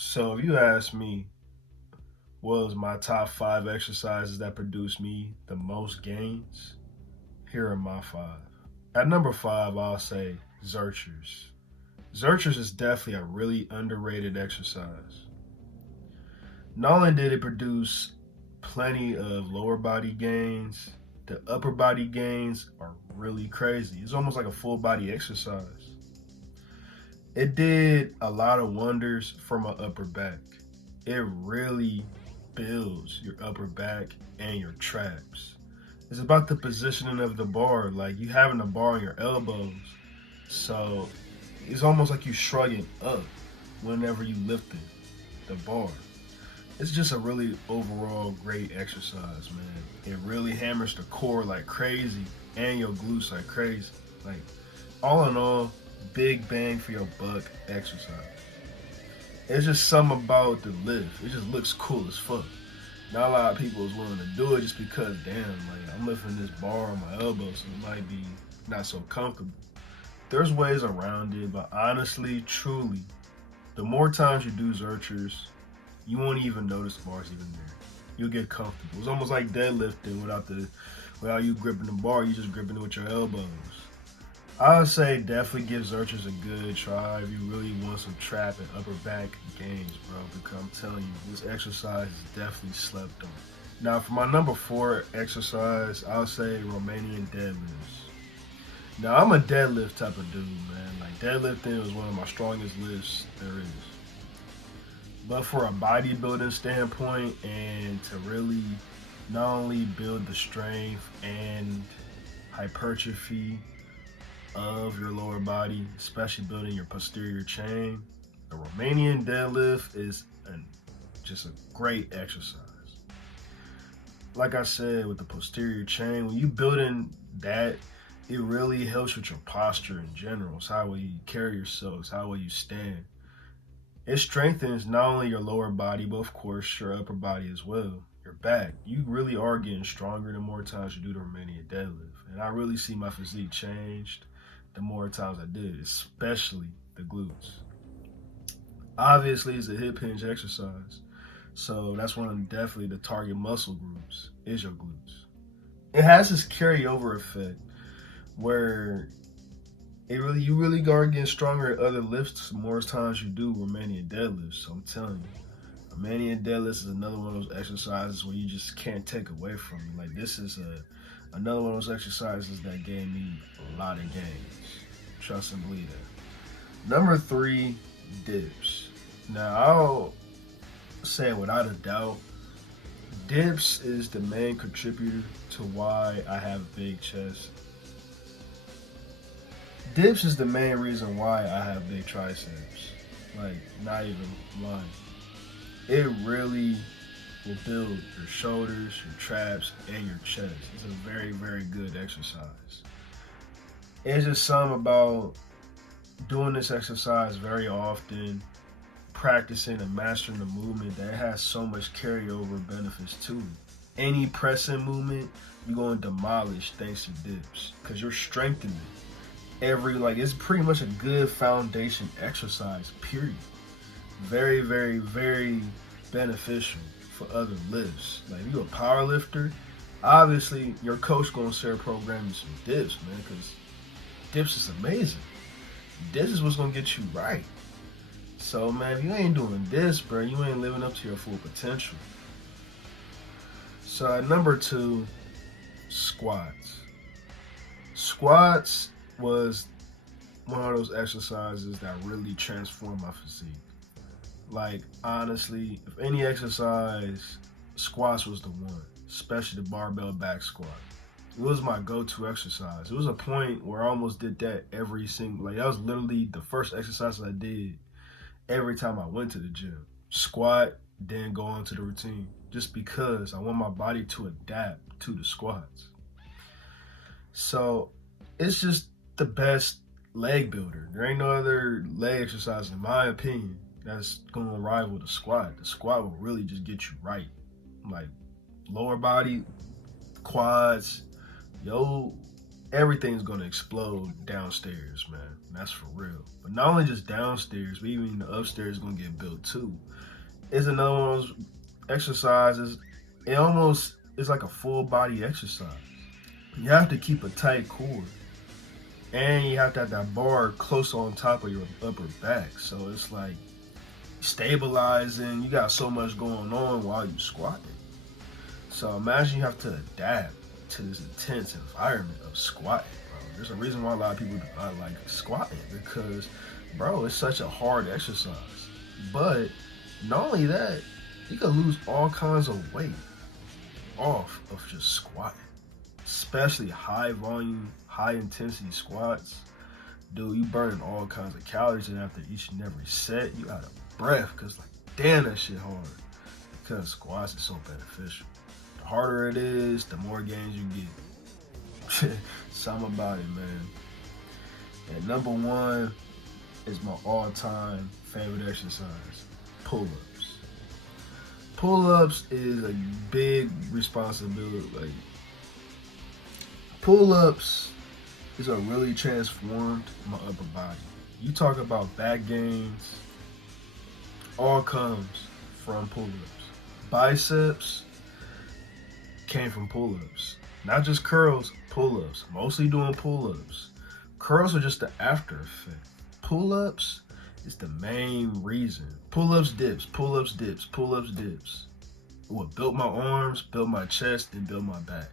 So if you ask me, what was my top five exercises that produced me the most gains? Here are my five. At number five, I'll say Zerchers. Zerchers is definitely a really underrated exercise. Not only did it produce plenty of lower body gains, the upper body gains are really crazy. It's almost like a full body exercise. It did a lot of wonders for my upper back. It really builds your upper back and your traps. It's about the positioning of the bar, like you having the bar on your elbows. So it's almost like you shrugging up whenever you lift the bar. It's just a really overall great exercise, man. It really hammers the core like crazy and your glutes like crazy. Like all in all, big bang for your buck exercise. It's just something about the lift. It just looks cool as fuck. Not a lot of people is willing to do it just because, damn, like I'm lifting this bar on my elbow, so it might be not so comfortable. There's ways around it, but honestly, truly, the more times you do Zerchers, you won't even notice the bar's even there. You'll get comfortable. It's almost like deadlifting without you gripping the bar, you just gripping it with your elbows. I would say definitely give Zerchers a good try if you really want some trap and upper back gains, bro. Because I'm telling you, this exercise is definitely slept on. Now, for my number four exercise, I'll say Romanian deadlifts. Now, I'm a deadlift type of dude, man. Like deadlifting is one of my strongest lifts there is. But for a bodybuilding standpoint and to really not only build the strength and hypertrophy of your lower body, especially building your posterior chain, the Romanian deadlift is just a great exercise. Like I said, with the posterior chain, when you building that, it really helps with your posture in general. It's how you carry yourself, it's how you stand. It strengthens not only your lower body, but of course your upper body as well. Your back. You really are getting stronger the more times you do the Romanian deadlift. And I really see my physique changed the more times I did, especially the glutes. Obviously, it's a hip hinge exercise. So that's one of definitely the target muscle groups is your glutes. It has this carryover effect where you really are getting stronger at other lifts the more times you do Romanian deadlifts. So I'm telling you, Romanian deadlifts is another one of those exercises where you just can't take away from me. Like this is another one of those exercises that gave me a lot of gains. Trust and believe that. Number three, dips. Now I'll say without a doubt, dips is the main contributor to why I have big chest. Dips is the main reason why I have big triceps. Like, not even lying. It really will build your shoulders, your traps, and your chest. It's a very, very good exercise. It's just something about doing this exercise very often, practicing and mastering the movement that has so much carryover benefits to it. Any pressing movement, you're going to demolish thanks to dips because you're strengthening it's pretty much a good foundation exercise, period. Very, very, very beneficial for other lifts. Like if you're a power lifter, obviously your coach gonna start programming some dips, man, because dips is amazing. This is what's gonna get you right. So man, if you ain't doing this, bro, you ain't living up to your full potential. So at number two, squats. Squats was one of those exercises that really transformed my physique. Like honestly, if any exercise, squats was the one, especially the barbell back squat. It was my go-to exercise. It was a point where I almost did that that was literally the first exercise I did every time I went to the gym. Squat, then go on to the routine. Just because I want my body to adapt to the squats. So it's just the best leg builder. There ain't no other leg exercise, in my opinion, that's gonna rival the squat. The squat will really just get you right. Like lower body, quads, yo, everything's gonna explode downstairs, man. That's for real. But not only just downstairs, but even the upstairs is gonna get built too. It's another one of those exercises. It almost is like a full body exercise. You have to keep a tight core, and you have to have that bar close on top of your upper back. So it's like stabilizing. You got so much going on while you squatting. So imagine you have to adapt to this intense environment of squatting, bro. There's a reason why a lot of people do not like squatting because, bro, it's such a hard exercise. But not only that, you can lose all kinds of weight off of just squatting, especially high volume, high intensity squats. Dude, you burning all kinds of calories, and after each and every set, you out of breath because, like, damn, that shit hard. Because squats is so beneficial. The harder it is, the more gains you get. Something about it, man. And number one is my all-time favorite exercise, pull-ups. Pull-ups is a big responsibility. Like, pull-ups is a really transformed my upper body. You talk about back gains, all comes from pull-ups. Biceps came from pull-ups. Not just curls, pull-ups. Mostly doing pull-ups. Curls are just the after effect. Pull-ups is the main reason. Pull-ups, dips, pull-ups, dips, pull-ups, dips. What built my arms, built my chest, and built my back.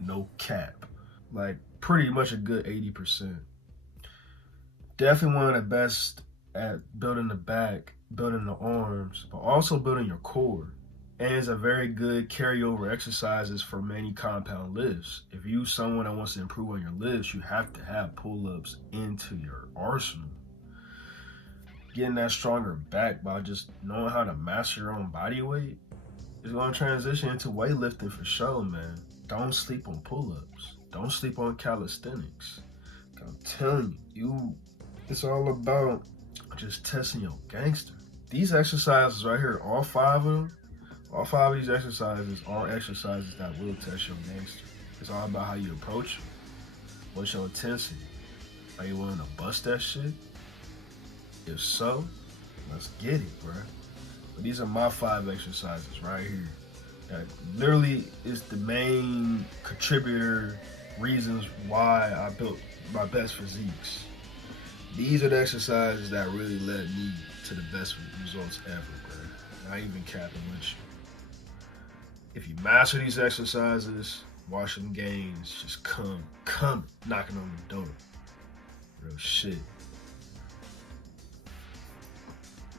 No cap. Like, pretty much a good 80%. Definitely one of the best at building the back, building the arms, but also building your core. And it's a very good carryover exercises for many compound lifts. If you're someone that wants to improve on your lifts, you have to have pull-ups into your arsenal. Getting that stronger back by just knowing how to master your own body weight is going to transition into weightlifting for sure, man. Don't sleep on pull-ups. Don't sleep on calisthenics. I'm telling you, it's all about just testing your gangster. These exercises right here, all five of these exercises are exercises that will test your gangster. It's all about how you approach them. What's your intensity? Are you willing to bust that shit? If so, let's get it, bro. But these are my 5 exercises right here. That literally is the main contributor reasons why I built my best physiques. These are the exercises that really led me to the best results ever, bro. Not even capping with you. If you master these exercises, watch them gains just come knocking on the door. Real shit.